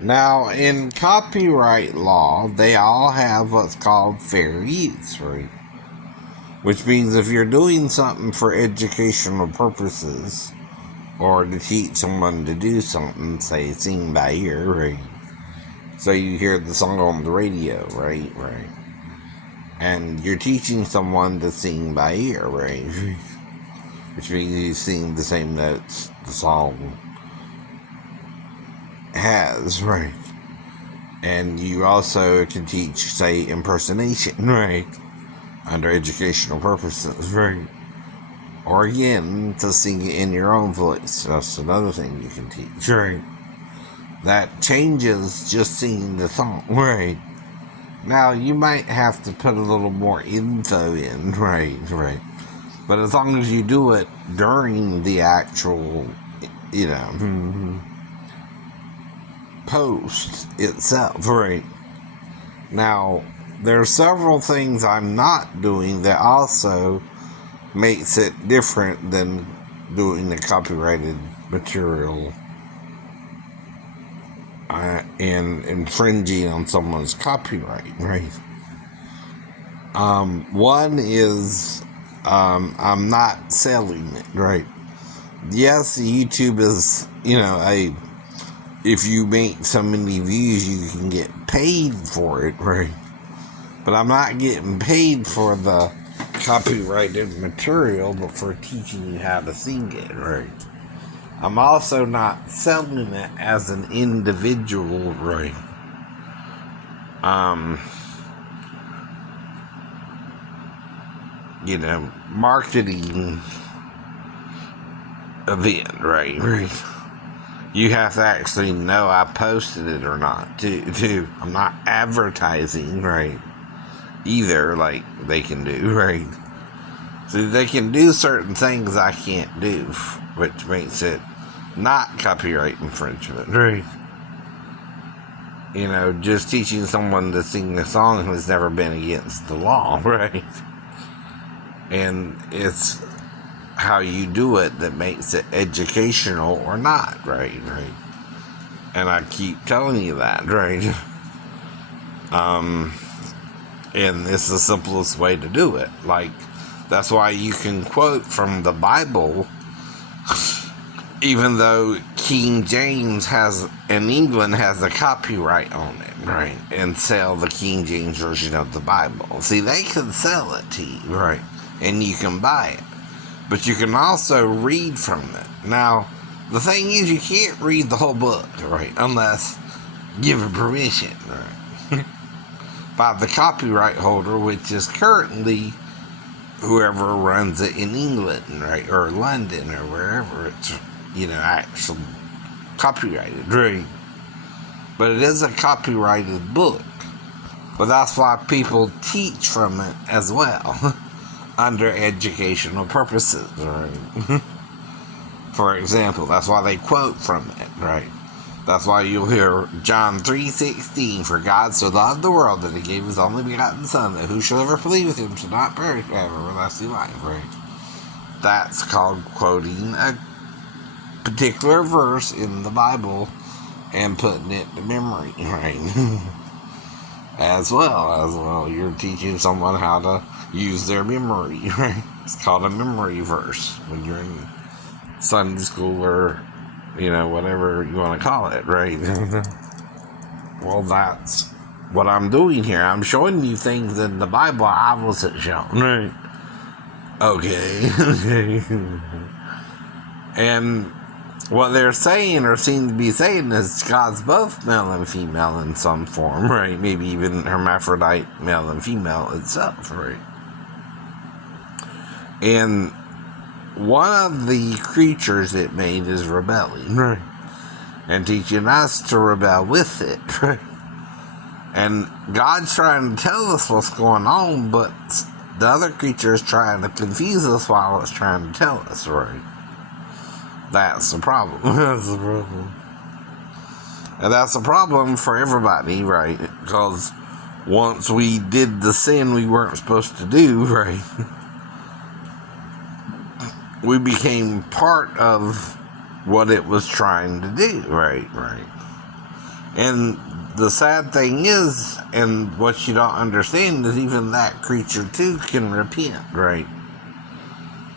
Now, in copyright law, they all have what's called fair use, right? Which means if you're doing something for educational purposes, or to teach someone to do something, say sing by ear, right? So you hear the song on the radio, right? Right. And you're teaching someone to sing by ear, right? Which means you sing the same notes the song has, right? And you also can teach, say, impersonation, right? Under educational purposes, right? Or again, to sing it in your own voice. That's another thing you can teach, right? That changes just singing the song, right? Now, you might have to put a little more info in, right? But as long as you do it during the actual, post itself, right? Now, there are several things I'm not doing that also makes it different than doing the copyrighted material and infringing on someone's copyright, right? One is I'm not selling it, right? Yes, YouTube is, if you make so many views, you can get paid for it, right? But I'm not getting paid for the copyrighted material, but for teaching you how to sing it, right? I'm also not selling it as an individual, right? Marketing event, right? You have to actually know I posted it or not, too. I'm not advertising, right? Either, like they can do, right? So they can do certain things I can't do, which makes it not copyright infringement, right? Just teaching someone to sing the song has never been against the law, right? And it's how you do it that makes it educational or not, right? And I keep telling you that, right? And it's the simplest way to do it. Like, that's why you can quote from the Bible, even though King James in England has a copyright on it, right? And sell the King James version of the Bible. See, they can sell it to you, right? And you can buy it. But you can also read from it. Now, the thing is, you can't read the whole book, right? Unless given permission, right? By the copyright holder, which is currently whoever runs it in England, right? Or London, or wherever it's, actually copyrighted, right? But it is a copyrighted book. But that's why people teach from it as well. Under educational purposes, right? For example, that's why they quote from it, right? That's why you'll hear John 3:16, for God so loved the world that he gave his only begotten Son, that whosoever believes him should not perish but have everlasting life, right? That's called quoting a particular verse in the Bible and putting it to memory, right? As well, you're teaching someone how to use their memory, right? It's called a memory verse when you're in Sunday school or, whatever you want to call it, right? Well, that's what I'm doing here. I'm showing you things in the Bible I wasn't shown, right? Okay. And what they're saying or seem to be saying is God's both male and female in some form, right? Maybe even hermaphrodite, male and female itself, right? And one of the creatures it made is rebelling, right? And teaching us to rebel with it, right? And God's trying to tell us what's going on, but the other creature is trying to confuse us while it's trying to tell us, right? That's the problem. That's the problem. And that's a problem for everybody, right? Because once we did the sin we weren't supposed to do, right? We became part of what it was trying to do, right? And the sad thing is, and what you don't understand, is even that creature too can repent, right?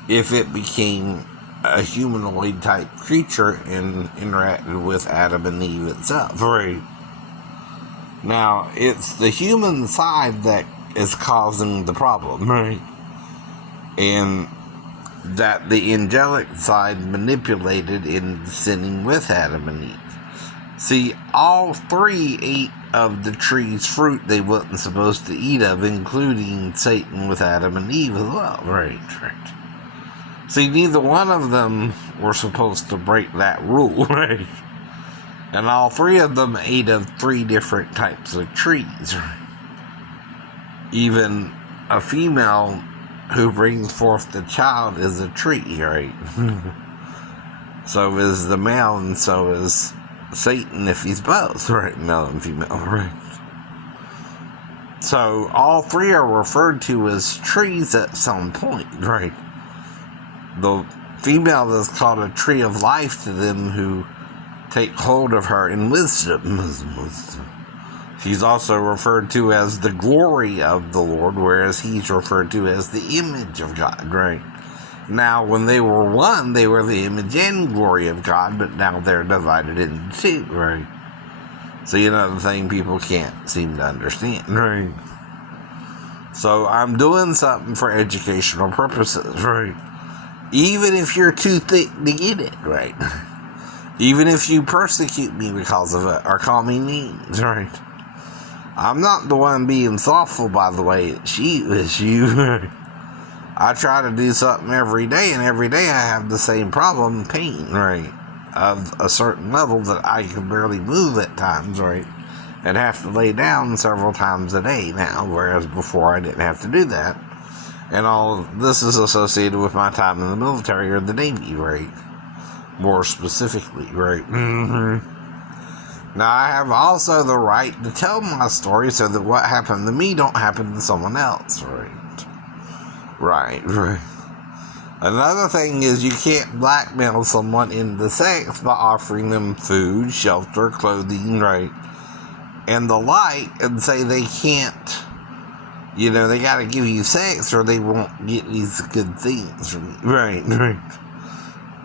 If it became a humanoid type creature and interacted with Adam and Eve itself, right? Now, it's the human side that is causing the problem, right? And that the angelic side manipulated in sinning with Adam and Eve. See, all three ate of the tree's fruit they wasn't supposed to eat of, including Satan with Adam and Eve as well. Right. See, neither one of them were supposed to break that rule, right? And all three of them ate of three different types of trees. Even a female who brings forth the child is a tree, right? So is the male, and so is Satan if he's both, right? Male and female, right? So all three are referred to as trees at some point, right? The female is called a tree of life to them who take hold of her in wisdom. She's also referred to as the glory of the Lord, whereas he's referred to as the image of God, right? Now, when they were one, they were the image and glory of God, but now they're divided into two, right? So, the thing people can't seem to understand, right? So, I'm doing something for educational purposes, right? Even if you're too thick to get it, right? Even if you persecute me because of it, or call me names, right? I'm not the one being thoughtful, by the way. It's you. I try to do something every day, and every day I have the same problem, pain, right? Of a certain level that I can barely move at times, right? And have to lay down several times a day now, whereas before I didn't have to do that. And all of this is associated with my time in the military or the Navy, right? More specifically, right? Now, I have also the right to tell my story so that what happened to me don't happen to someone else, right? Right. Another thing is you can't blackmail someone into sex by offering them food, shelter, clothing, right? And the like, and say they can't, they gotta give you sex or they won't get these good things from you. Right.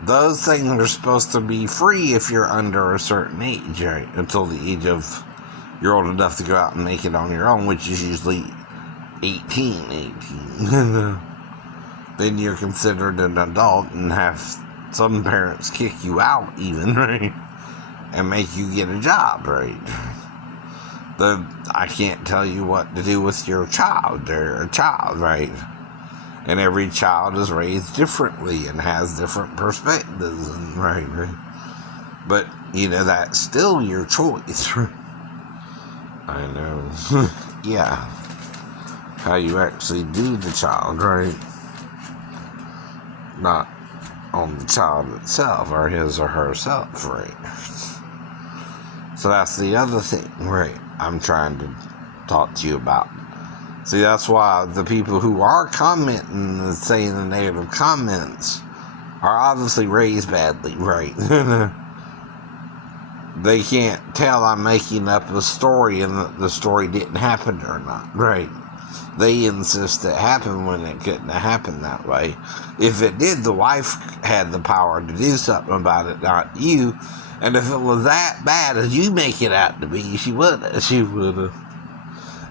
Those things are supposed to be free if you're under a certain age, right? Until the age of, you're old enough to go out and make it on your own, which is usually 18. Then you're considered an adult and have some parents kick you out even, right? And make you get a job, right? I can't tell you what to do with your child. They're a child, right? And every child is raised differently and has different perspectives, and right. But, that's still your choice. I know. Yeah. How you actually do the child, right? Not on the child itself, or his or herself, right? So that's the other thing, right? I'm trying to talk to you about. See, that's why the people who are commenting and saying the negative comments are obviously raised badly, right? They can't tell I'm making up a story and that the story didn't happen or not, right? They insist it happened when it couldn't have happened that way. If it did, the wife had the power to do something about it, not you. And if it was that bad as you make it out to be, she would have.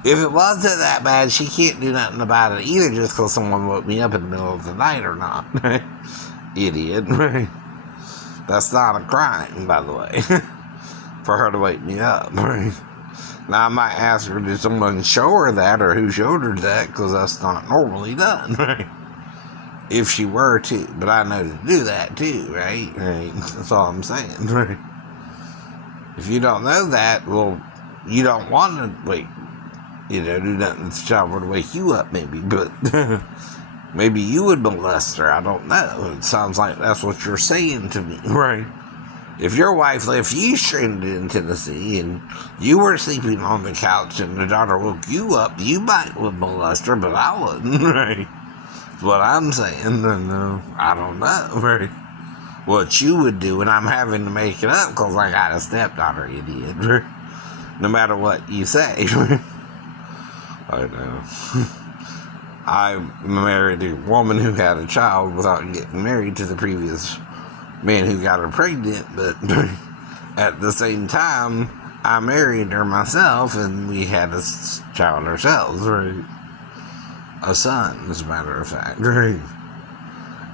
If it wasn't that bad, she can't do nothing about it either just because someone woke me up in the middle of the night or not. Idiot. That's not a crime, by the way, for her to wake me up. Now, I might ask her, did someone show her that, or who showed her that, because that's not normally done, right? If she were to, but I know to do that too, right? That's all I'm saying, right? If you don't know that, well, you don't want to wait, do nothing if the child were to wake you up, maybe, but maybe you would molest her, I don't know. It sounds like that's what you're saying to me, right? If your wife left you stranded in Tennessee and you were sleeping on the couch and the daughter woke you up, you might would molest her, but I wouldn't, right? That's what I'm saying. No, I don't know, right? What you would do, and I'm having to make it up because I got a stepdaughter, idiot, right? no matter what you say. I know. I married a woman who had a child without getting married to the previous man who got her pregnant, but at the same time, I married her myself, and we had a child ourselves, right? A son, as a matter of fact, right?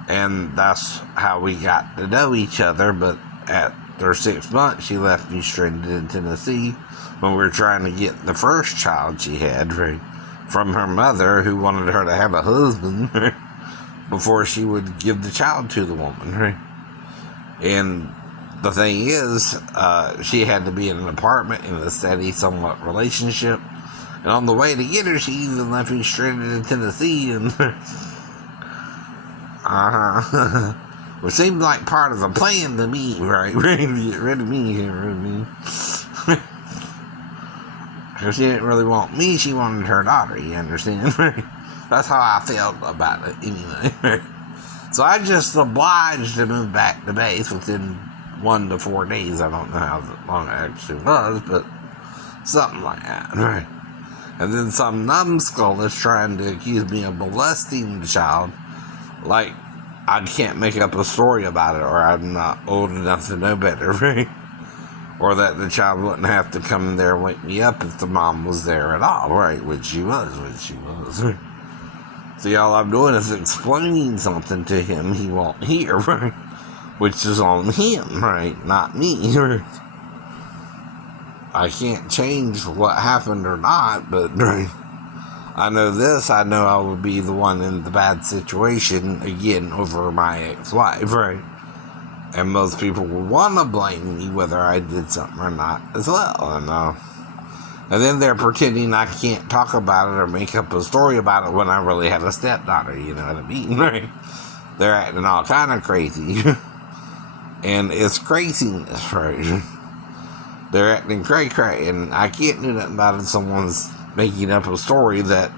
And that's how we got to know each other, but after 6 months, she left me stranded in Tennessee when we were trying to get the first child she had, right? From her mother, who wanted her to have a husband, right? Before she would give the child to the woman, right? And the thing is, she had to be in an apartment in a steady, somewhat relationship. And on the way to get her, she even left me stranded in Tennessee. And which seemed like part of the plan to me, right? Get rid of me, get rid of me. Because she didn't really want me, she wanted her daughter, you understand? That's how I felt about it, anyway. So I just obliged to move back to base within 1 to 4 days. I don't know how long it actually was, but something like that, right? And then some numbskull is trying to accuse me of molesting the child, like I can't make up a story about it, or I'm not old enough to know better, right? Or that the child wouldn't have to come in there and wake me up if the mom was there at all, right? Which she was. See, all I'm doing is explaining something to him he won't hear, right? Which is on him, right? Not me, right? I can't change what happened or not, but right? I know this, I know I will be the one in the bad situation, again, over my ex-wife, right? And most people will want to blame me whether I did something or not as well, and then they're pretending I can't talk about it or make up a story about it when I really had a stepdaughter, you know what I mean, right? They're acting all kind of crazy. And it's craziness, right? They're acting cray-cray, and I can't do nothing about it. Someone's making up a story that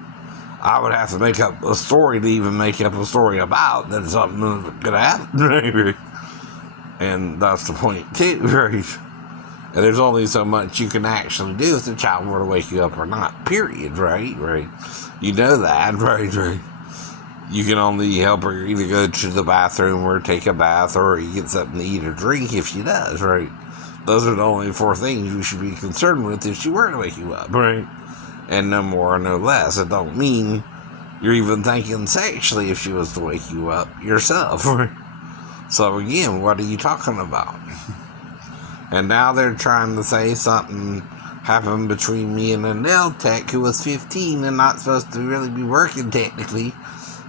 I would have to make up a story to even make up a story about. That something could happen, right? And that's the point, too, right? And there's only so much you can actually do if the child were to wake you up or not, period, right? You know that, right? You can only help her either go to the bathroom or take a bath or you get something to eat or drink if she does, right? Those are the only 4 things you should be concerned with if she were to wake you up, right? And no more or no less. It don't mean you're even thinking sexually if she was to wake you up yourself, right? So again, what are you talking about? And now they're trying to say something happened between me and a nail tech who was 15 and not supposed to really be working technically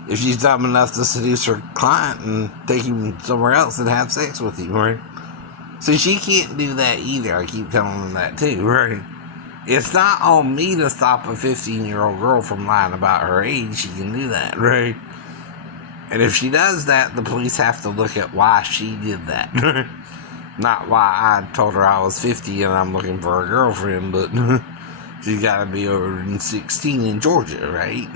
if she's dumb enough to seduce her client and take him somewhere else and have sex with him, right? So she can't do that either. I keep telling them that too, right? It's not on me to stop a 15-year-old girl from lying about her age. She can do that, right? And if she does that, the police have to look at why she did that. Not why I told her I was 50 and I'm looking for a girlfriend, but she's got to be over 16 in Georgia, right?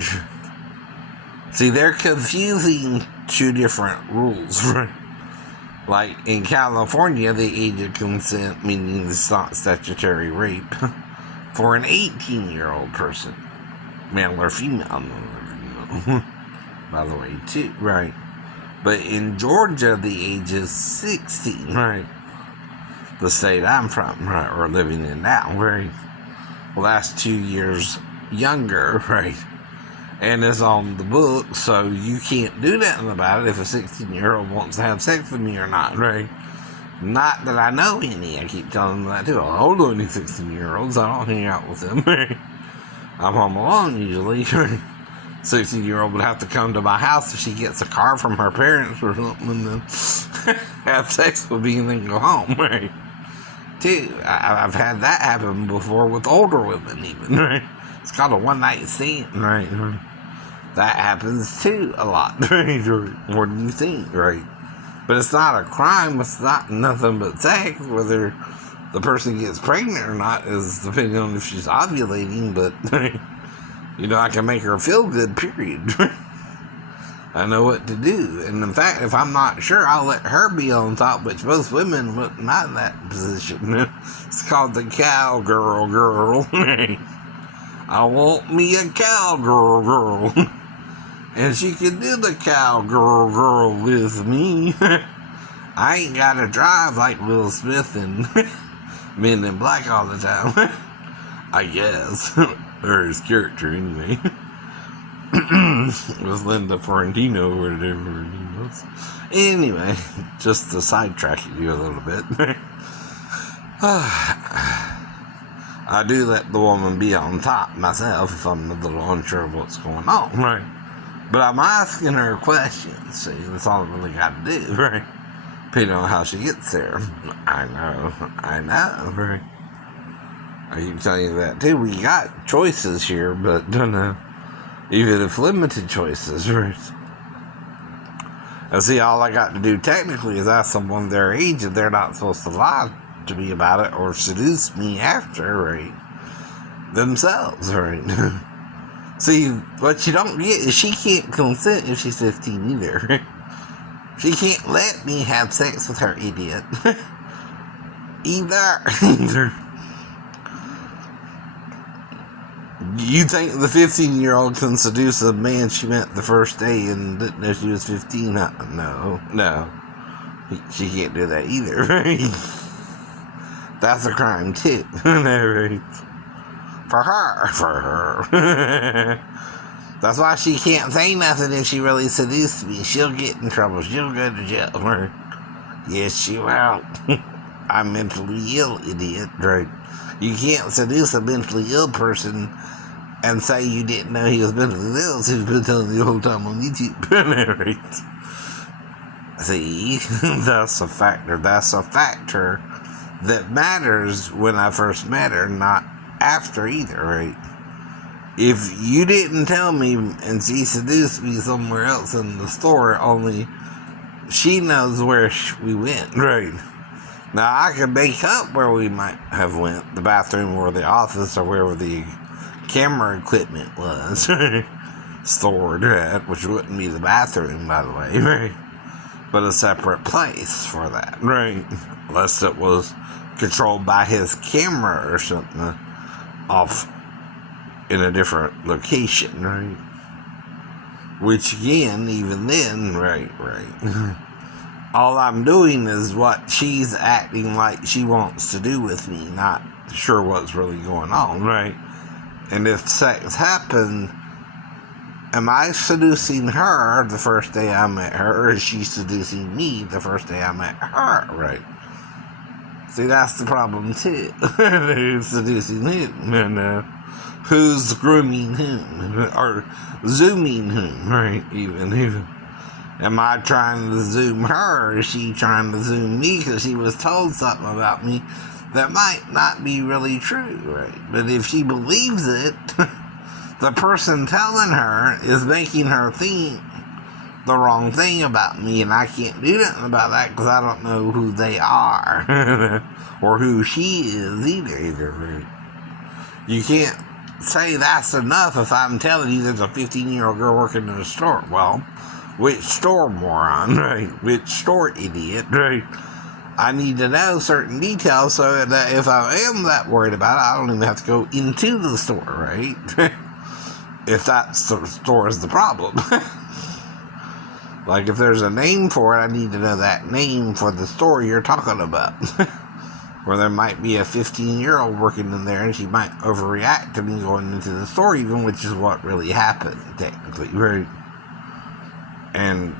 See, they're confusing 2 different rules, right? Like in California, the age of consent, meaning it's not statutory rape, for an 18-year-old person, male or female, by the way, too, right? But in Georgia, the age is 16, right? The state I'm from, right, or living in now, right? Well, that's 2 years younger, right? And it's on the book, so you can't do nothing about it if a 16-year-old wants to have sex with me or not, right? Not that I know any. I keep telling them that too. I don't know any 16-year-olds. I don't hang out with them. I'm home alone usually. 16-year-old would have to come to my house if she gets a car from her parents or something and then have sex with me and then go home, right? Too, I've had that happen before with older women even, right? It's called a one-night stand, right? That happens too a lot, right? More than you think, right? But it's not a crime. It's not nothing but sex. Whether the person gets pregnant or not is depending on if she's ovulating. But, you know, I can make her feel good, period. I know what to do. And in fact, if I'm not sure, I'll let her be on top, which most women wouldn't mind that position. It's called the cowgirl girl. I want me a cowgirl girl. And she can do the cowgirl girl with me. I ain't gotta drive like Will Smith and Men in Black all the time. I guess. Or his character, anyway. It was Linda Florentino or whatever it was. Anyway, just to sidetrack you a little bit. I do let the woman be on top myself if I'm a little unsure of what's going on, right? But I'm asking her questions, see, that's all I really got to do, right? Depending on how she gets there. I know, right? I keep telling you that too. We got choices here, but even if limited choices, right? And see, all I got to do technically is ask someone their age if they're not supposed to lie to me about it or seduce me after, right? Themselves, right? See, what you don't get is she can't consent if she's 15 either. She can't let me have sex with her, idiot. Either. You think the 15-year-old can seduce a man she met the first day and didn't know she was 15? No. She can't do that either, right? That's a crime, too. Right? For her. That's why she can't say nothing if she really seduced me. She'll get in trouble. She'll go to jail. Right? Yes, she will. I'm mentally ill, idiot. Right? You can't seduce a mentally ill person and say you didn't know he was mentally ill, so he's been telling you the whole time on YouTube. Right? See, that's a factor. That's a factor that matters when I first met her, not after either, right? If you didn't tell me and she seduced me somewhere else in the store, only she knows where we went, right? Now, I could make up where we might have went, the bathroom or the office or wherever the camera equipment was stored at, which wouldn't be the bathroom, by the way, right? But a separate place for that, right? Unless it was controlled by his camera or something off in a different location, right? Which again, even then, right. All I'm doing is what she's acting like she wants to do with me, not sure what's really going on, right? And if sex happened, am I seducing her the first day I met her, or is she seducing me the first day I met her, right? See, that's the problem too. Who's seducing whom, and who's grooming whom, or zooming whom, right? Even. Am I trying to zoom her, or is she trying to zoom me because she was told something about me that might not be really true, right? But if she believes it, the person telling her is making her think the wrong thing about me, and I can't do nothing about that because I don't know who they are or who she is either, right? You can't say that's enough if I'm telling you there's a 15-year-old girl working in a store. Well, which store, moron, right? Which store, idiot, right? I need to know certain details so that if I am that worried about it, I don't even have to go into the store, right? If that store is the problem. Like, if there's a name for it, I need to know that name for the store you're talking about. Or there might be a 15-year-old working in there and she might overreact to me going into the store even, which is what really happened, technically, right? And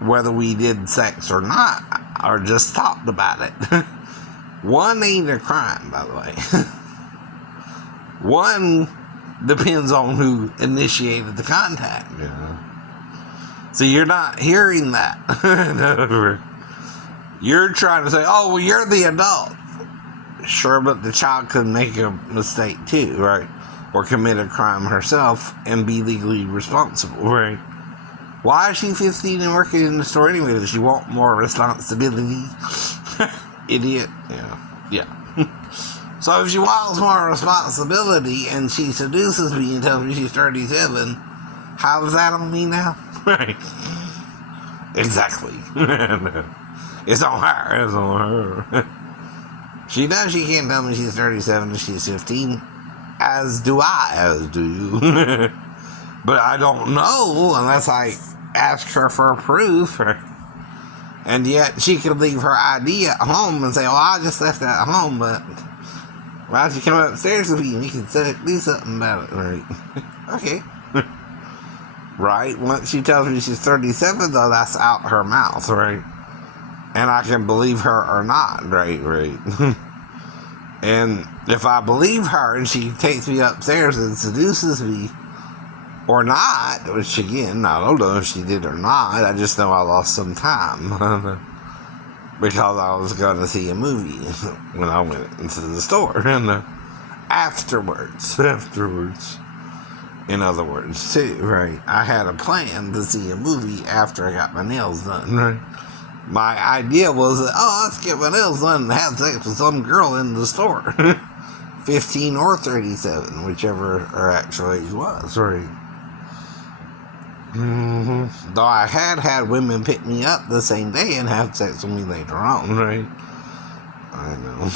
whether we did sex or not, or just talked about it. One ain't a crime, by the way. One depends on who initiated the contact, you know. So you're not hearing that. You're trying to say, oh, well, you're the adult. Sure, but the child could make a mistake too, right? Or commit a crime herself and be legally responsible, right? Why is she 15 and working in the store anyway? Does she want more responsibility? Idiot. Yeah. So if she wants more responsibility and she seduces me and tells me she's 37, how is that on me now? Right. Exactly. It's on her. It's on her. She knows she can't tell me she's 37 and she's 15. As do I. As do you. But I don't know unless I ask her for proof. And yet she could leave her ID at home and say, "Oh, I just left it at home, but why don't you come upstairs with me and we can do something about it?" Right? Okay. Right? Once she tells me she's 37, though, that's out her mouth, right? And I can believe her or not, right? And if I believe her and she takes me upstairs and seduces me, or not, which again, I don't know if she did or not, I just know I lost some time. Because I was going to see a movie when I went into the store. And afterwards, in other words, too, right? I had a plan to see a movie after I got my nails done, right? My idea was that, let's get my nails done and have sex with some girl in the store. 15 or 37, whichever her actual age was, right? Mm-hmm. Though I had women pick me up the same day and have sex with me later on, right? I know.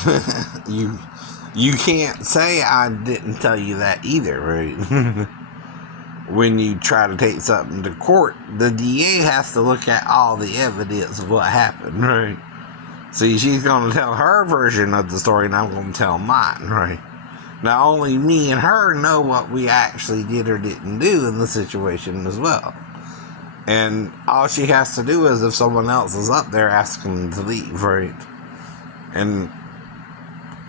You can't say I didn't tell you that either, right? When you try to take something to court, the DA has to look at all the evidence of what happened, right? See, she's going to tell her version of the story and I'm going to tell mine, right? Now, only me and her know what we actually did or didn't do in the situation as well. And all she has to do is, if someone else is up there, ask them to leave, right? And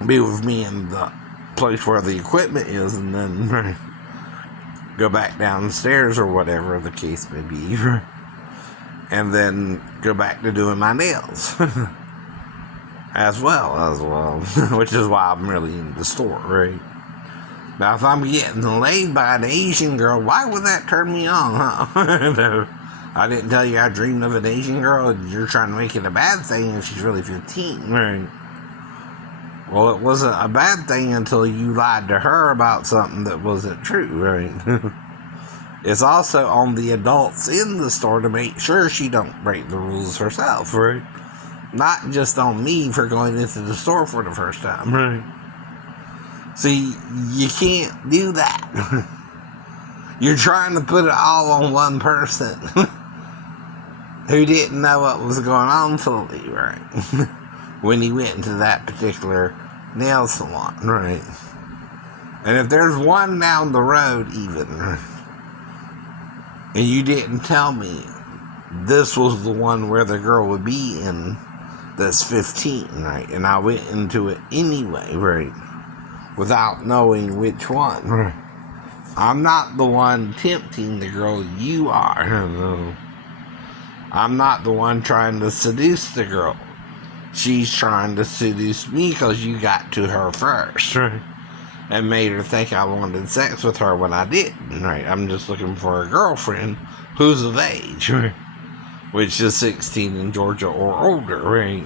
be with me in the place where the equipment is, and then right, go back downstairs or whatever the case may be, right? And then go back to doing my nails. as well, which is why I'm really in the store, right? Now, if I'm getting laid by an Asian girl, why would that turn me on, huh? I didn't tell you I dreamed of an Asian girl, and you're trying to make it a bad thing if she's really 15, right? Well, it wasn't a bad thing until you lied to her about something that wasn't true, right? It's also on the adults in the store to make sure she don't break the rules herself, right? Not just on me for going into the store for the first time, right? See, you can't do that. You're trying to put it all on one person who didn't know what was going on fully, right? When he went into that particular nail salon, right? And if there's one down the road even, and you didn't tell me this was the one where the girl would be in that's 15, right? And I went into it anyway, right? Without knowing which one, right? I'm not the one tempting the girl, you are. I'm not the one trying to seduce the girl. She's trying to seduce me because you got to her first, right? And made her think I wanted sex with her when I didn't, right? I'm just looking for a girlfriend who's of age, right? Which is 16 in Georgia or older, right?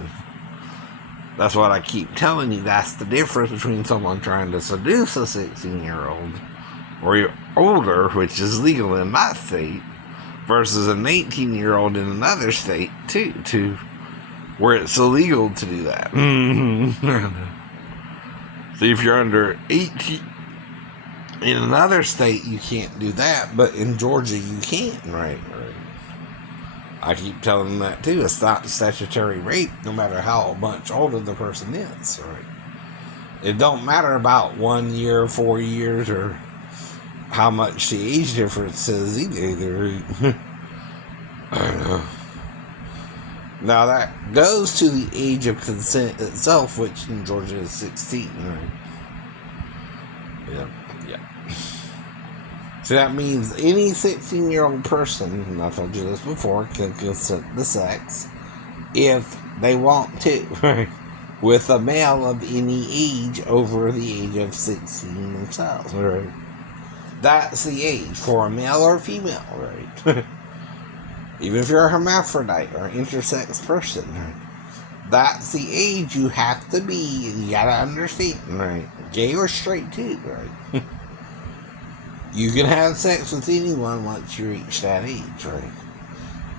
That's what I keep telling you. That's the difference between someone trying to seduce a 16-year-old or older, which is legal in my state, versus an 18-year-old in another state, too, where it's illegal to do that. See, if you're under 18 in another state, you can't do that, but in Georgia, you can, right? I keep telling them that, too. It's not statutory rape, no matter how much older the person is, right? It don't matter about 1 year, 4 years, or how much the age difference is either. I don't know. Now, that goes to the age of consent itself, which in Georgia is 16, right? Yeah. So that means any 16-year-old person, and I told you this before, can consent to sex if they want to, right? With a male of any age over the age of 16 themselves, right? That's the age for a male or female, right? Even if you're a hermaphrodite or intersex person, right? That's the age you have to be, and you gotta understand, right? Gay or straight too, right? You can have sex with anyone once you reach that age, right?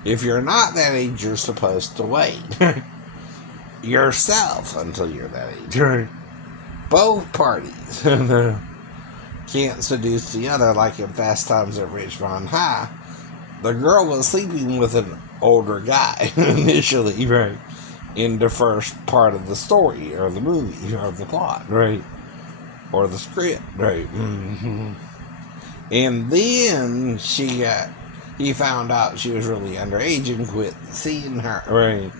If you're not that age, you're supposed to wait yourself until you're that age, right? Both parties can't seduce the other, like in Fast Times at Ridgemont High. The girl was sleeping with an older guy initially, right? In the first part of the story, or the movie, or the plot, right? Or the script, right? Mm-hmm. And then he found out she was really underage and quit seeing her, right?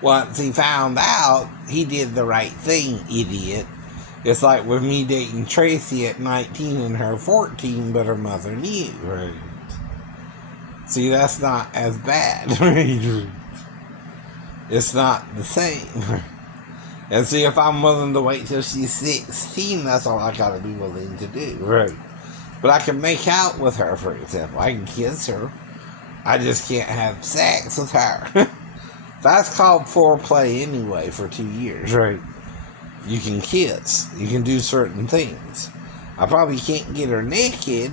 Once he found out, he did the right thing, idiot. It's like with me dating Tracy at 19 and her 14, but her mother knew, right? See, that's not as bad, right? It's not the same. And see, if I'm willing to wait till she's 16, that's all I gotta be willing to do, right? But I can make out with her, for example. I can kiss her. I just can't have sex with her. That's called foreplay anyway for 2 years, right? You can kiss. You can do certain things. I probably can't get her naked,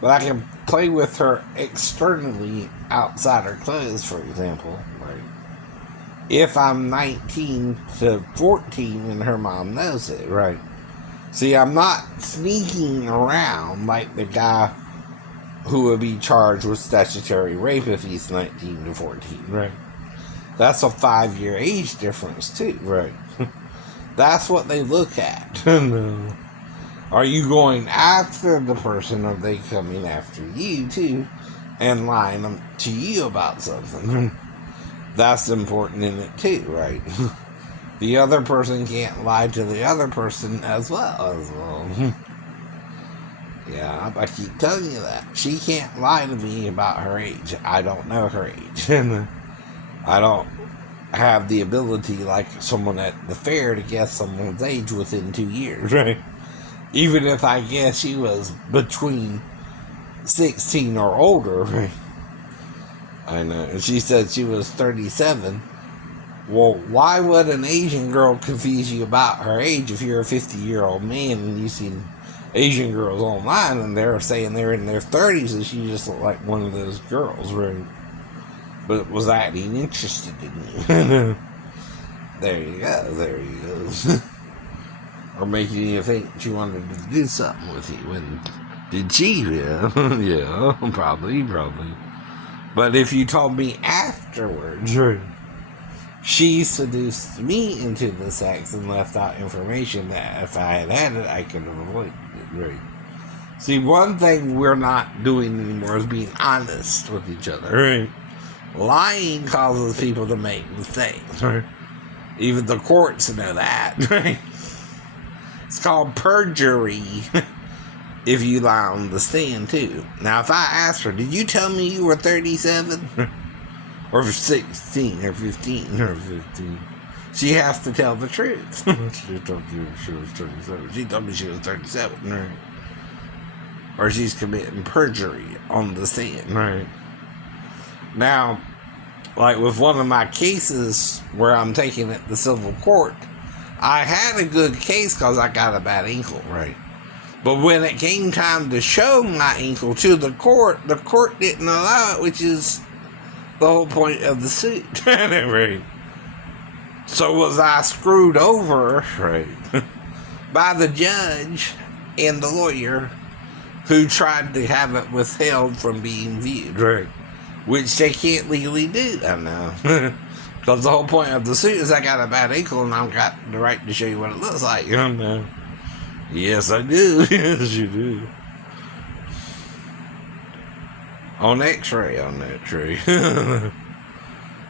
but I can play with her externally outside her clothes, for example, right? If I'm 19 to 14 and her mom knows it, right? See, I'm not sneaking around like the guy who would be charged with statutory rape if he's 19 to 14, right? That's a 5-year age difference, too, right? That's what they look at. Are you going after the person, or are they coming after you, too, and lying to you about something? That's important in it, too, right? The other person can't lie to the other person as well. Yeah, I keep telling you that. She can't lie to me about her age. I don't know her age. I don't have the ability like someone at the fair to guess someone's age within 2 years, right? Even if I guess she was between 16 or older, right? I know. And she said she was 37. Well, why would an Asian girl confuse you about her age if you're a 50-year-old man and you've seen Asian girls online and they're saying they're in their 30s and she just looked like one of those girls, right? But was acting interested in you. There you go. Or making you think she wanted to do something with you. And did she? Yeah, yeah, probably. But if you told me afterwards, right, she seduced me into the sex and left out information that if I had it, I could have avoided it, right? See, one thing we're not doing anymore is being honest with each other, right? Lying causes people to make mistakes, right? Even the courts know that, right? It's called perjury if you lie on the stand, too. Now, if I ask her, did you tell me you were 37? Or 16, or 15, or 15. She has to tell the truth. She told you she was 37. She told me she was 37, right? Or she's committing perjury on the stand, right? Now, like with one of my cases where I'm taking it to civil court, I had a good case because I got a bad ankle, right? But when it came time to show my ankle to the court didn't allow it, which is the whole point of the suit. Right? So was I screwed over, right, by the judge and the lawyer who tried to have it withheld from being viewed, right? Which they can't legally do, I know. Because the whole point of the suit is I got a bad ankle and I've got the right to show you what it looks like, you know? Yes, I do. Yes, you do. On X-ray.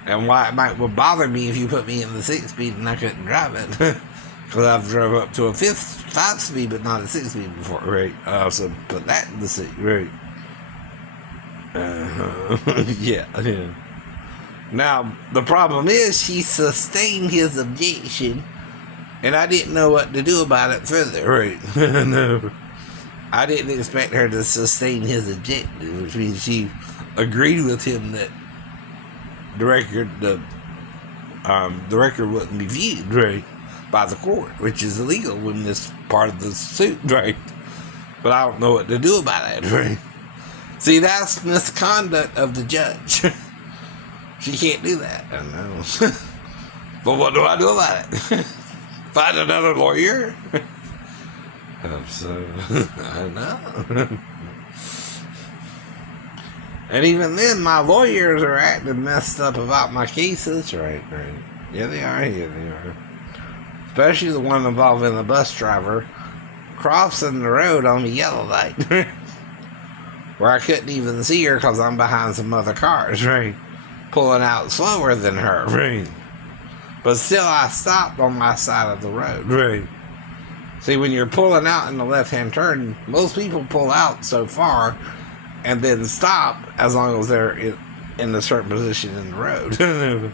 And why it would bother me if you put me in the 6-speed and I couldn't drive it. Because I've drove up to a 5-speed but not a 6-speed before, right? So put that in the suit, right? Yeah. Now, the problem is she sustained his objection and I didn't know what to do about it further, right? No. I didn't expect her to sustain his objection, which means she agreed with him that the record wouldn't be viewed, right, by the court, which is illegal when this part of the suit, right? but I don't know what to do about it, right? See, that's misconduct of the judge. She can't do that. I know. But what do I do about it? Find another lawyer? So, I know. And even then, my lawyers are acting messed up about my cases. Right. Yeah, they are. Especially the one involving the bus driver crossing the road on the yellow light. Where I couldn't even see her because I'm behind some other cars, right? Pulling out slower than her, right? But still, I stopped on my side of the road, right? See, when you're pulling out in the left-hand turn, most people pull out so far and then stop as long as they're in a certain position in the road.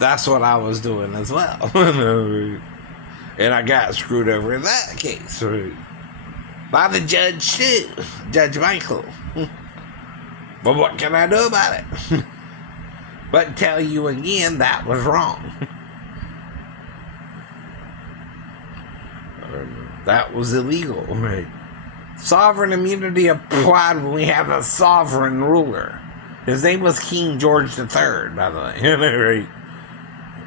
That's what I was doing as well. And I got screwed over in that case, right? By the judge too, Judge Michael. But what can I do about it? But tell you again, that was wrong. That was illegal, right? Sovereign immunity applied when we have a sovereign ruler. His name was King George III, by the way. Right?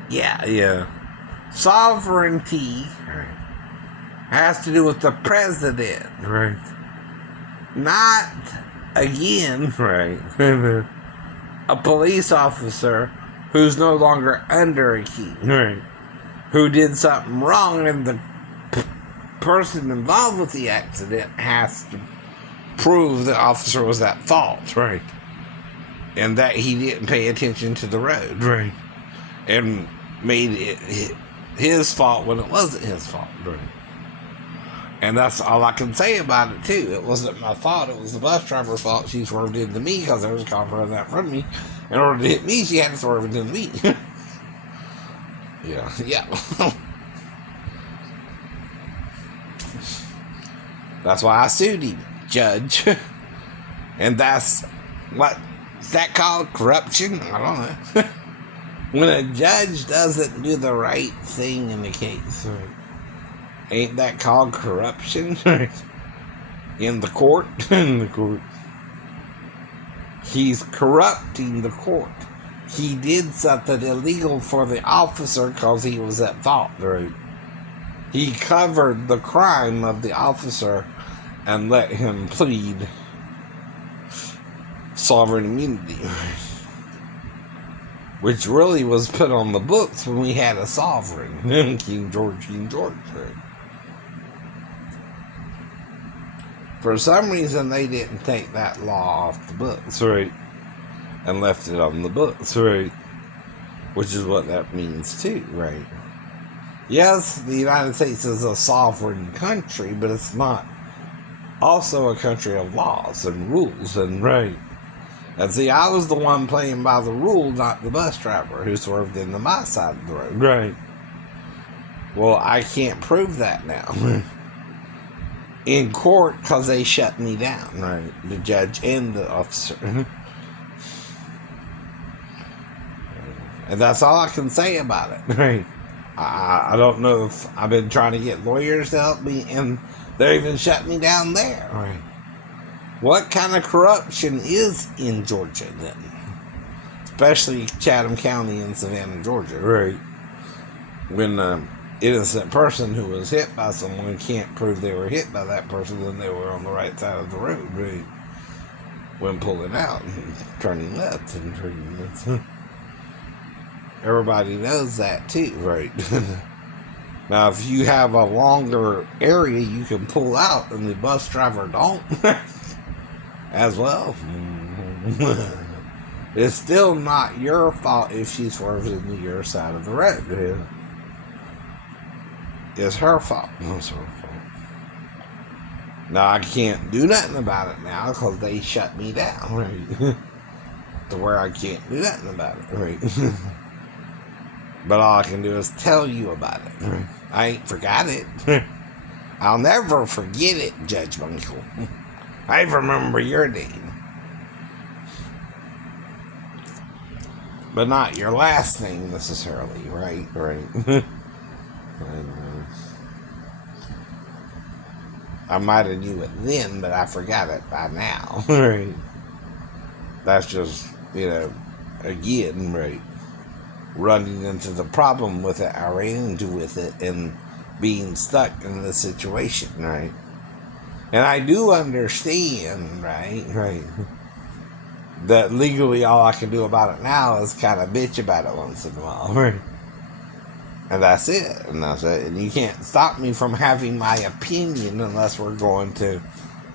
Yeah. Sovereignty has to do with the president, right? Not, again, right, a police officer who's no longer under a king, right? Who did something wrong, and the person involved with the accident has to prove the officer was at fault, right? And that he didn't pay attention to the road, right? And made it his fault when it wasn't his fault, right? And that's all I can say about it, too. It wasn't my fault. It was the bus driver's fault. She swerved into me because there was a car running out in front of me. In order to hit me, she had to swerve into me. Yeah. That's why I sued him, Judge. And that's what is that called? Corruption? I don't know. When a judge doesn't do the right thing in the case, right? Ain't that called corruption? In the court? In the court. He's corrupting the court. He did something illegal for the officer because he was at fault, right? He covered the crime of the officer and let him plead sovereign immunity, which really was put on the books when we had a sovereign, King George, right? For some reason, they didn't take that law off the books, right? And left it on the books, right? Which is what that means, too, right? Yes, the United States is a sovereign country, but it's not also a country of laws and rules, and right. And see, I was the one playing by the rule, not the bus driver who swerved into my side of the road, right? Well, I can't prove that now. In court, because they shut me down, right? The judge and the officer. And that's all I can say about it, right? I don't know if I've been trying to get lawyers to help me, and they're even shutting me down there, right? What kind of corruption is in Georgia, then? Especially Chatham County and Savannah, Georgia, right? When innocent person who was hit by someone can't prove they were hit by that person, then they were on the right side of the road, right? When pulling out and turning left and turning left. Everybody knows that too, right? Now, if you have a longer area, you can pull out, and the bus driver don't, as well. It's still not your fault if she swerves into your side of the road. It's her fault. It's her fault. Now, I can't do nothing about it now because they shut me down, right? To where I can't do nothing about it, right? But all I can do is tell you about it. Right? I ain't forgot it. I'll never forget it, Judge Michael. I remember your name. But not your last name necessarily, right? Right. I might have knew it then, but I forgot it by now. Right? That's just, again, right, running into the problem with it. I ran into with it and being stuck in the situation, right? And I do understand, right, that legally all I can do about it now is kind of bitch about it once in a while, right? And that's it. And that's it. And you can't stop me from having my opinion unless we're going to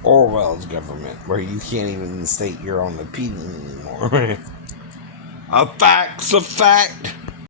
Orwell's government, where you can't even state your own opinion anymore. A fact's a fact.